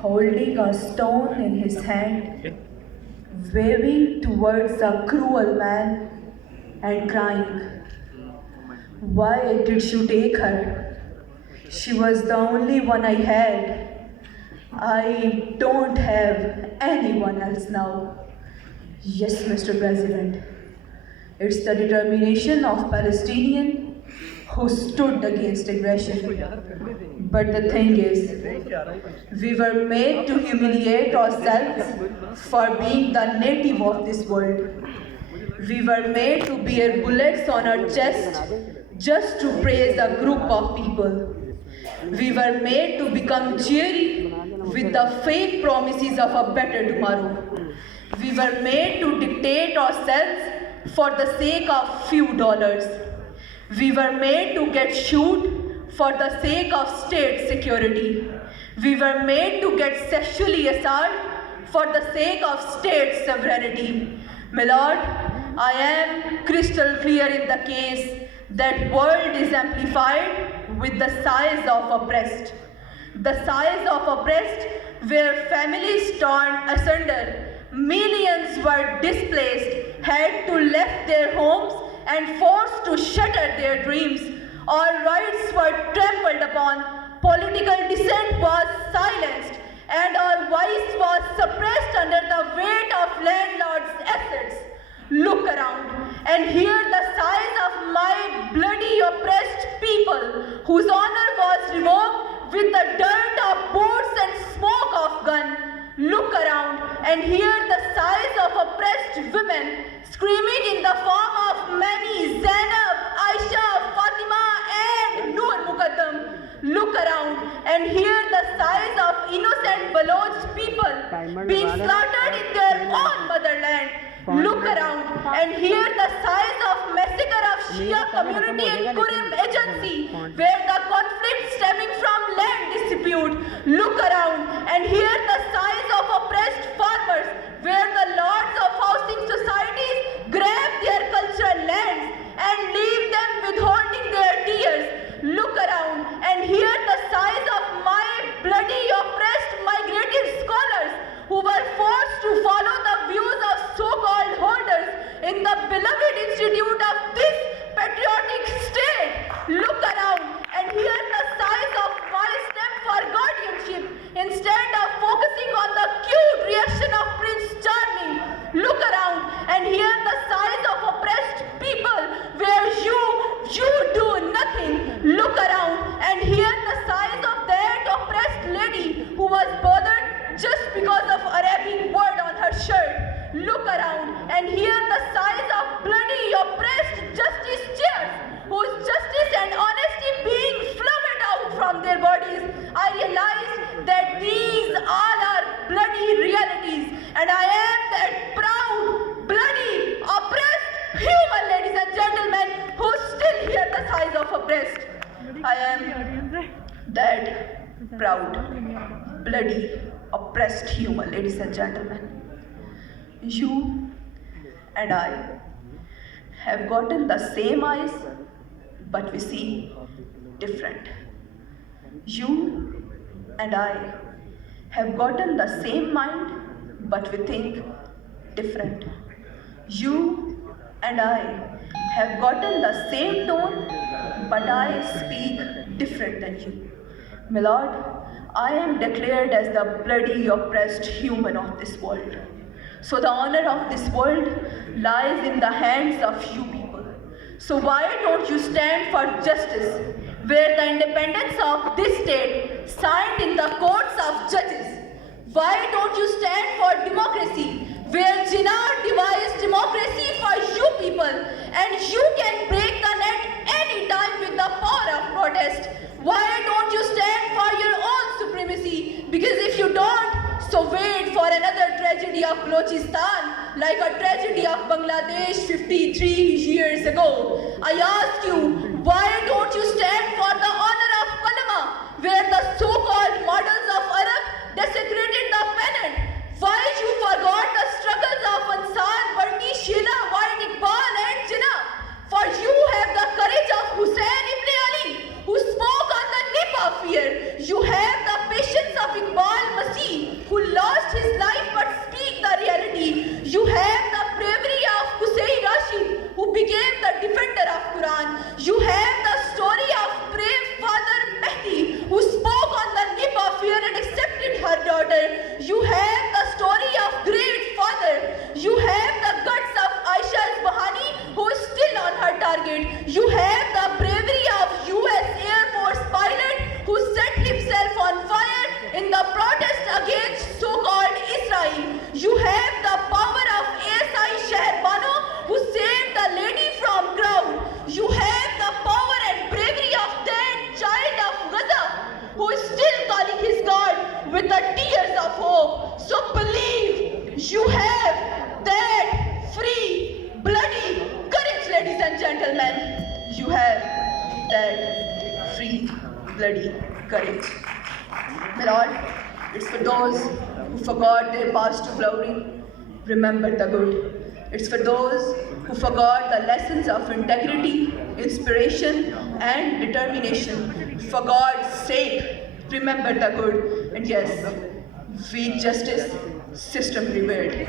holding a stone in his hand, waving towards a cruel man and crying, "Why did you take her? She was the only one I had. I don't have anyone else now." Yes, Mr. President, it's the determination of Palestinians who stood against aggression. But the thing is, we were made to humiliate ourselves for being the native of this world. We were made to bear bullets on our chest just to praise a group of people. We were made to become cheery with the fake promises of a better tomorrow. We were made to dictate ourselves for the sake of few dollars. We were made to get shoot for the sake of state security. We were made to get sexually assaulted for the sake of state sovereignty. My Lord, I am crystal clear in the case that world is amplified with the size of oppressed. The size of oppressed where families torn asunder, millions were displaced, had to left their homes and forced to shutter their dreams. All rights were trampled upon, political dissent was silenced, and our voice was suppressed under the weight of landlords' assets. Look around and hear the sighs of my bloody oppressed people whose honor was revoked with the dirt of bullets and smoke of gun. Look around and hear the sighs of oppressed women screaming in the form of many Zainab, Aisha, Fatima and Noor Muqaddam. Look around and hear the sighs of innocent Baloch people being slaughtered in their own motherland. Look around and hear the sighs of massacre of Shia community in Kurim agency where the conflict stemming from land dispute. Look around and hear the sighs of oppressed farmers where the lords of housing societies grab their cultural lands and leave them withholding their tears. Look around and hear the sighs of my bloody oppressed migrated scholars who were forced to follow the views of so-called holders in the beloved institute of this patriotic state. Look around and hear the sighs of my stem for guardianship instead of focusing on the cute reaction of Prince Charming. Look around and hear the sighs of oppressed people where you do nothing. Look around and hear the sighs of that oppressed lady who was bothered just because of Arabic word on her shirt. Look around and hear the sighs of bloody oppressed justice chairs whose justice and honesty being flooded out from their bodies. I realized that these all are bloody realities and I am that proud, bloody, oppressed human, ladies and gentlemen, who still hear the sighs of oppressed. I am that proud, bloody, oppressed human, ladies and gentlemen. You and I have gotten the same eyes, but we see different. You and I have gotten the same mind, but we think different. You and I have gotten the same tone, but I speak different than you. My Lord, I am declared as the bloody oppressed human of this world. So the honor of this world lies in the hands of you people. So why don't you stand for justice, where the independence of this state signed in the courts of judges? Why don't you stand for democracy, where Jinnah devised democracy for you people, and you can break the net any time with the power of protest? Why don't you stand for your own supremacy? Because if you don't, so wait for another tragedy of Balochistan, like a tragedy of Bangladesh 53 years ago. I ask you, why don't you stand for the honor of Kalama, where the so-called models of Arab desecrated the pennant? Why you forgot the struggles of Ansar, Barni, Sheila, White, Iqbal and Jinnah? For you have the courage of Hussein ibn Ali, who spoke on the nip of fear. You have the patience of Iqbal Masih, who lost his life but speak the reality. You have the bravery of Hussein Rashid, who became the defender of Quran. You have the story of brave father Mehdi, who spoke on the nip of fear and accepted her daughter. You have the story of great father. You have the guts of Aisha Isbahani, who is still on her target. You have the bravery of US Air Force pilot who set himself on fire in the protest against so-called Israel. You have the power of ASI Sheher Bano, who saved the lady from crowd. You have the power and bravery of that child of Gaza, who is still calling his God with the tears of hope. So believe you have that free, bloody courage, ladies and gentlemen. You have that free, bloody courage. My Lord, it's for those who forgot their past of glory, remember the good. It's for those who forgot the lessons of integrity, inspiration, and determination. For God's sake, remember the good. And yes, weak justice, system prevailed.